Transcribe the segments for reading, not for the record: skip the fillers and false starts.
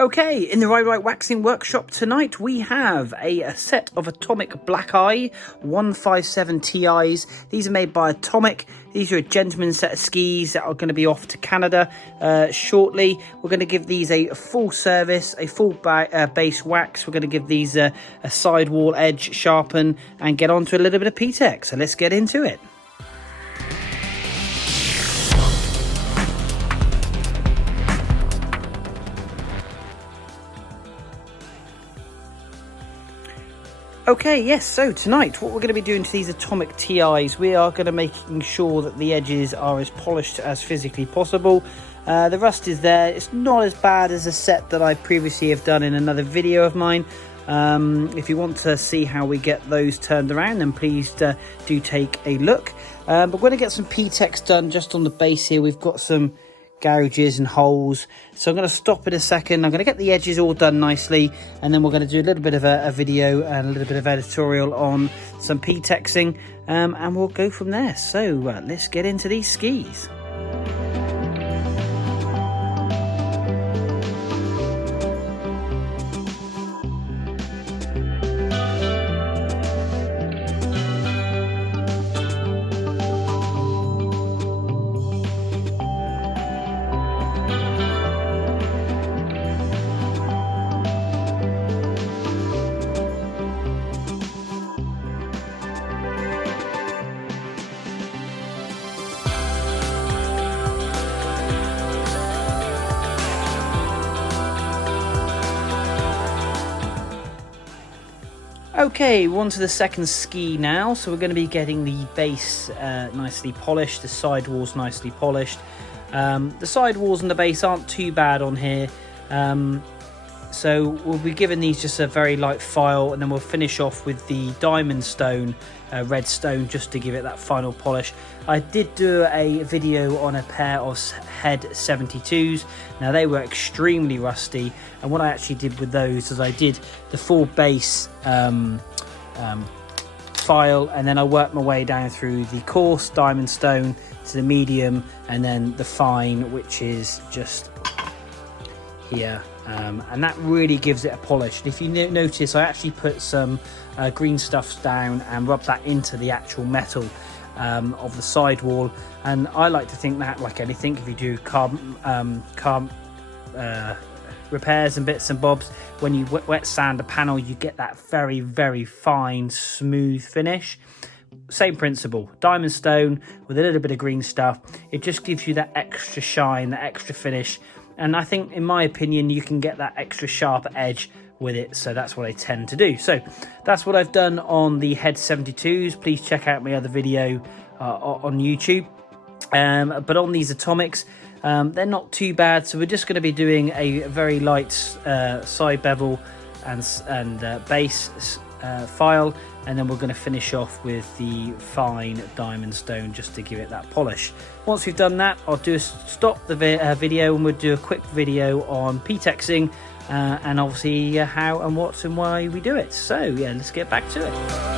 Okay, in the Right Waxing Workshop tonight we have a set of Atomic Blackeye 157 TIs. These are made by Atomic. These are a gentleman's set of skis that are going to be off to Canada shortly. We're going to give these a full service, a full base wax. We're going to give these a sidewall edge sharpen and get on to a little bit of Ptex. So let's get into it. Okay, yes, so tonight what we're going to be doing to these Atomic TIs, we are going to making sure that the edges are as polished as physically possible. The rust is there. It's not as bad as a set that I previously have done in another video of mine. If you want to see how we get those turned around, then please do take a look. But we're going to get some Ptex done just on the base here. We've got some gouges and holes, so I'm going to stop in a second. I'm going to get the edges all done nicely, and then we're going to do a little bit of a video and a little bit of editorial on some Ptexing, and we'll go from there. So let's get into these skis. Okay, we're on to the second ski now. So we're going to be getting the base nicely polished, the sidewalls nicely polished. The sidewalls and the base aren't too bad on here. So we'll be giving these just a very light file, and then we'll finish off with the diamond stone, red stone, just to give it that final polish. I did do a video on a pair of head 72s. Now they were extremely rusty, and what I actually did with those is I did the full base file, and then I worked my way down through the coarse diamond stone to the medium, and then the fine, which is just here. And that really gives it a polish. And if you notice, I actually put some green stuffs down and rubbed that into the actual metal of the sidewall. And I like to think that, like anything, if you do repairs and bits and bobs, when you wet sand a panel, you get that very, very fine, smooth finish. Same principle, diamond stone with a little bit of green stuff. It just gives you that extra shine, that extra finish. And I think, in my opinion, you can get that extra sharp edge with it. So that's what I tend to do. So that's what I've done on the head 72s. Please check out my other video on YouTube. But on these Atomics, they're not too bad. So we're just going to be doing a very light side bevel and base file. And then we're going to finish off with the fine diamond stone just to give it that polish. Once we've done that, I'll stop the video, and we'll do a quick video on Ptexing and obviously how and what and why we do it. So yeah, let's get back to it.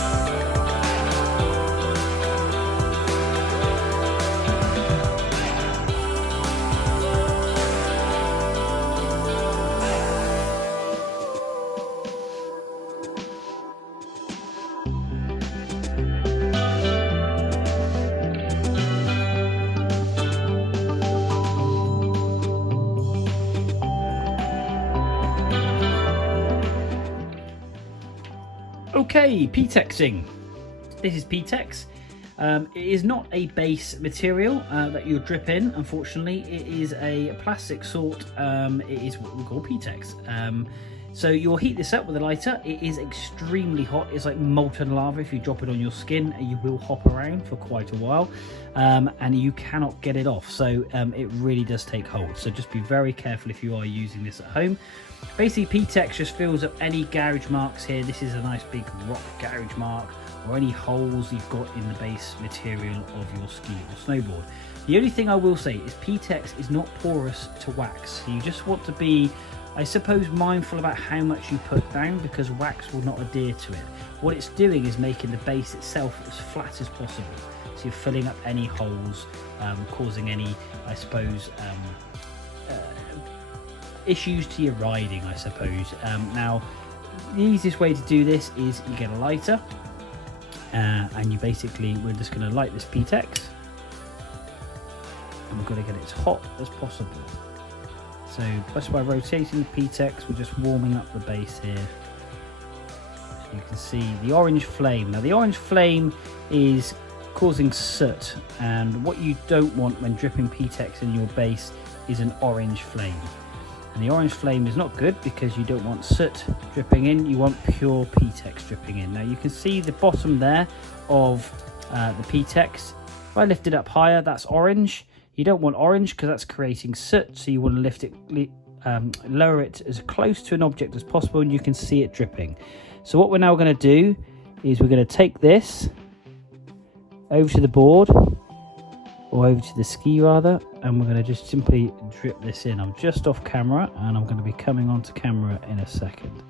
Okay, Ptexing. This is Ptex. It is not a base material that you drip in, unfortunately. It is a plastic sort. It is what we call Ptex. So you'll heat this up with a lighter. It is extremely hot. It's like molten lava. If you drop it on your skin, you will hop around for quite a while, and you cannot get it off. So it really does take hold. So just be very careful if you are using this at home. Basically, Ptex just fills up any gouge marks here. This is a nice big rock gouge mark, or any holes you've got in the base material of your ski or snowboard. The only thing I will say is Ptex is not porous to wax. So you just want to be, I suppose, mindful about how much you put down, because wax will not adhere to it. What it's doing is making the base itself as flat as possible. So you're filling up any holes, causing any, I suppose, issues to your riding, I suppose. Now, the easiest way to do this is you get a lighter, and you basically, we're just going to light this Ptex, and we're going to get it as hot as possible. So just by rotating the Ptex, we're just warming up the base here. So you can see the orange flame. Now the orange flame is causing soot, and what you don't want when dripping Ptex in your base is an orange flame. And the orange flame is not good because you don't want soot dripping in, you want pure Ptex dripping in. Now you can see the bottom there of the Ptex. If I lift it up higher, that's orange. You don't want orange because that's creating soot, so you want to lift it, lower it as close to an object as possible, and you can see it dripping. So what we're now going to do is we're going to take this over to the board, or over to the ski rather, and we're going to just simply drip this in. I'm just off camera and I'm going to be coming onto camera in a second.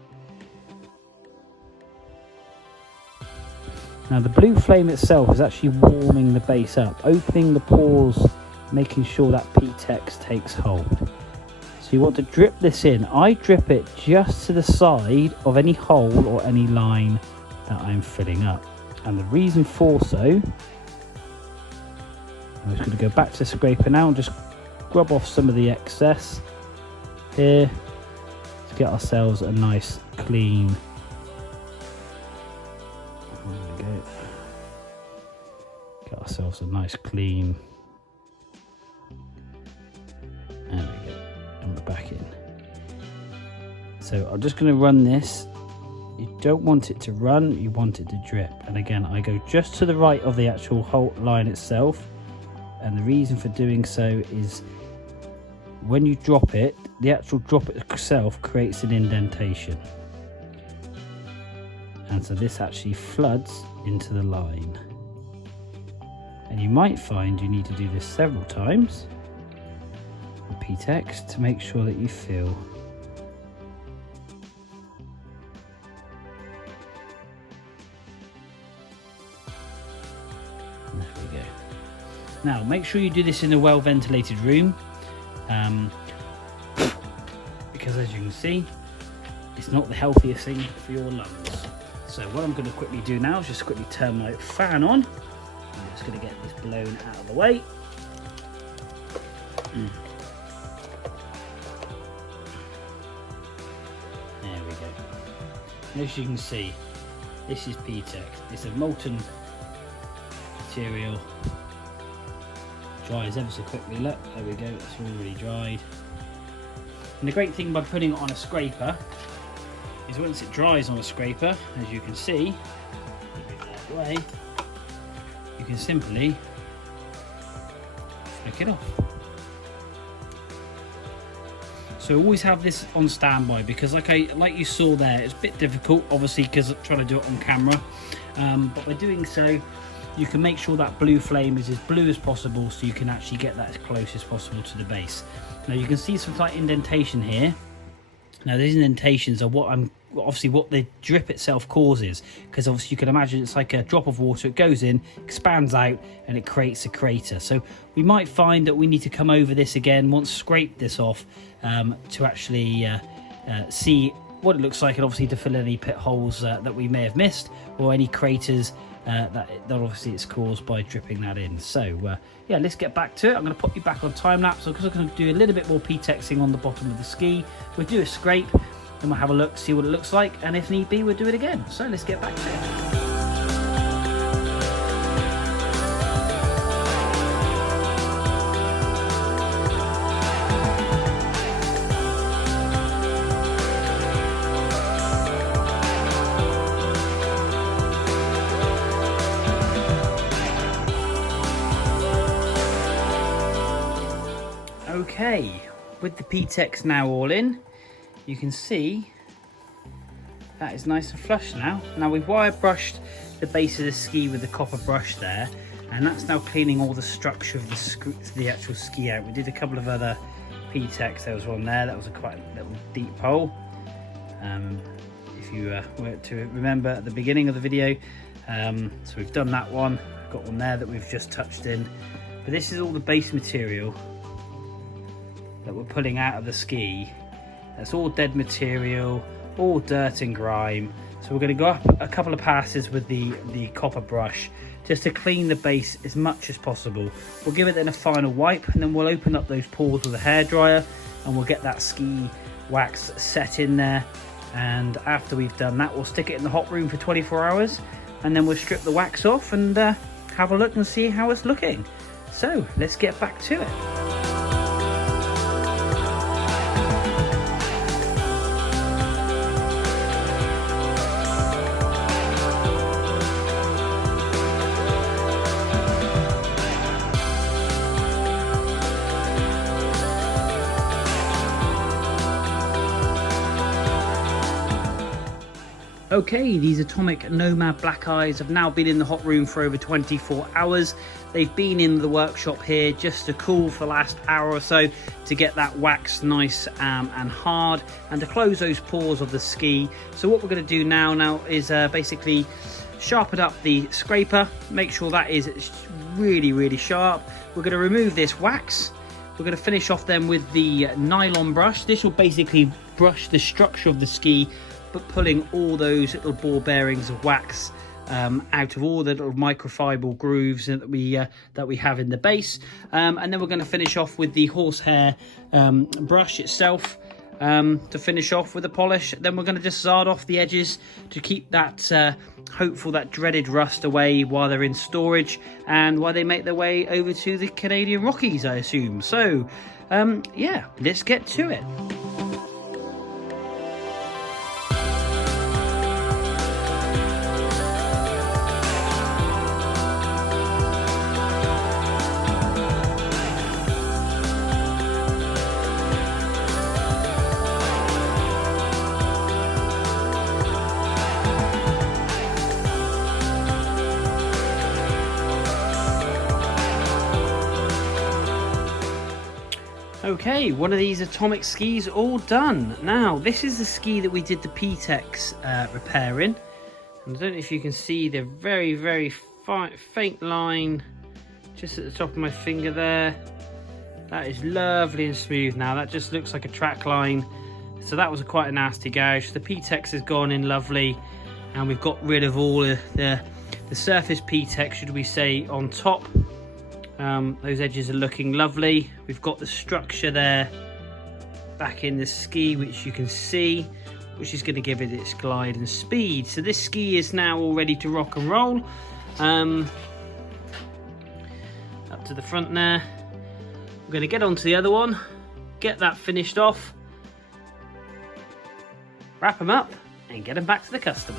Now the blue flame itself is actually warming the base up, opening the pores, making sure that Ptex takes hold. So you want to drip this in. I drip it just to the side of any hole or any line that I'm filling up. And the reason for so, I'm just going to go back to the scraper now and just grub off some of the excess here to get ourselves a nice clean. There we go. Get ourselves a nice clean. There we go. And we're back in. So I'm just going to run this. You don't want it to run, you want it to drip. And again, I go just to the right of the actual whole line itself. And the reason for doing so is when you drop it, the actual drop itself creates an indentation. And so this actually floods into the line. And you might find you need to do this several times with Ptex to make sure that you feel Now, make sure you do this in a well-ventilated room, because as you can see, it's not the healthiest thing for your lungs. So what I'm going to quickly do now is just quickly turn my fan on. I'm just going to get this blown out of the way. There we go. And as you can see, this is Ptex. It's a molten material. Dries ever so quickly. Look, there we go, it's already dried. And the great thing by putting it on a scraper is once it dries on a scraper, as you can see, that way, you can simply flick it off. So always have this on standby, because like you saw there, it's a bit difficult obviously because I'm trying to do it on camera, but by doing so you can make sure that blue flame is as blue as possible, so you can actually get that as close as possible to the base. Now you can see some slight indentation here. Now these indentations are what the drip itself causes, because obviously you can imagine it's like a drop of water. It goes in, expands out, and it creates a crater. So we might find that we need to come over this again once scrape this off to actually see what it looks like, and obviously to fill any pit holes that we may have missed, or any craters that obviously it's caused by dripping that in. So yeah, let's get back to it. I'm going to put you back on time lapse because I'm going to do a little bit more Ptexing on the bottom of the ski. We'll do a scrape, then we'll have a look, see what it looks like, and if need be, we'll do it again. So let's get back to it. Okay, with the Ptex now all in, you can see that is nice and flush now. Now we've wire brushed the base of the ski with the copper brush there, and that's now cleaning all the structure of the actual ski out. We did a couple of other Ptex. There was one there that was a quite little deep hole. If you were to remember at the beginning of the video, so we've done that one. Got one there that we've just touched in, but this is all the base material that we're pulling out of the ski That's all dead material, all dirt and grime. So we're going to go up a couple of passes with the copper brush just to clean the base as much as possible. We'll give it then a final wipe, and then we'll open up those pores with a hairdryer and we'll get that ski wax set in there. And after we've done that, we'll stick it in the hot room for 24 hours and then we'll strip the wax off and have a look and see how it's looking. So let's get back to it. Okay, these Atomic Noman Blackeyes have now been in the hot room for over 24 hours. They've been in the workshop here just to cool for the last hour or so to get that wax nice and hard and to close those pores of the ski. So what we're going to do now is basically sharpen up the scraper, make sure that is really sharp. We're going to remove this wax. We're going to finish off then with the nylon brush. This will basically brush the structure of the ski, but pulling all those little ball bearings of wax out of all the little microfiber grooves that we have in the base. And then we're going to finish off with the horsehair brush itself to finish off with the polish. Then we're going to just zard off the edges to keep that that dreaded rust away while they're in storage and while they make their way over to the Canadian Rockies, I assume. So yeah, let's get to it. Okay, one of these Atomic skis all done. Now, this is the ski that we did the Ptex repair in. And I don't know if you can see the very faint line just at the top of my finger there. That is lovely and smooth now. That just looks like a track line. So that was quite a nasty gouge. The Ptex has gone in lovely, and we've got rid of all the surface Ptex, should we say, on top. Those edges are looking lovely. We've got the structure there back in the ski, which you can see, which is going to give it its glide and speed. So this ski is now all ready to rock and roll. Up to the front there. We're going to get onto the other one, get that finished off, wrap them up and get them back to the customer.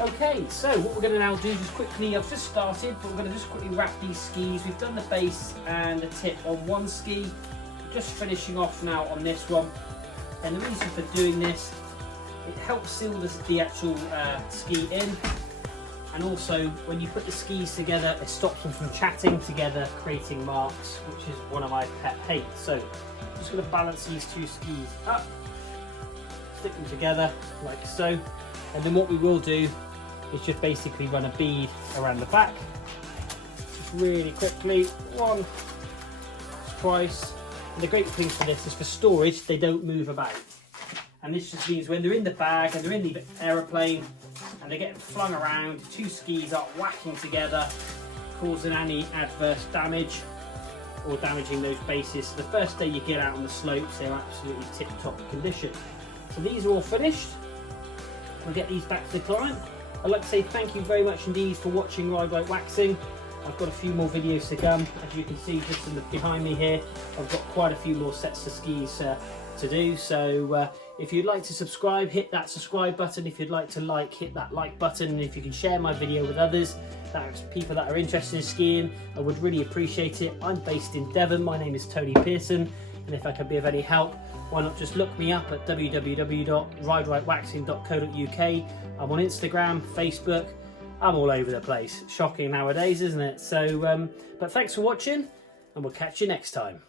Okay, so what we're going to now do just quickly, I've just started, but we're going to just quickly wrap these skis. We've done the base and the tip on one ski, just finishing off now on this one. And the reason for doing this, it helps seal the actual ski in, and also when you put the skis together, it stops them from chatting together, creating marks, which is one of my pet hates. So I'm just going to balance these two skis up, stick them together like so, and then what we will do is just basically run a bead around the back, just really quickly, once, twice. And the great thing for this is for storage, they don't move about. And this just means when they're in the bag and they're in the aeroplane and they're getting flung around, two skis are whacking together, causing any adverse damage or damaging those bases. So the first day you get out on the slopes, they're absolutely tip-top condition. So these are all finished. We'll get these back to the client. I'd like to say thank you very much indeed for watching Ride Right Waxing. I've got a few more videos to come. As you can see just behind me here, I've got quite a few more sets of skis to do. So if you'd like to subscribe, hit that subscribe button. If you'd like to hit that like button. And if you can share my video with others, that's people that are interested in skiing, I would really appreciate it. I'm based in Devon. My name is Tony Pearson. And if I can be of any help, why not just look me up at www.riderightwaxing.co.uk. I'm on Instagram, Facebook, I'm all over the place. Shocking nowadays, isn't it? So, but thanks for watching, and we'll catch you next time.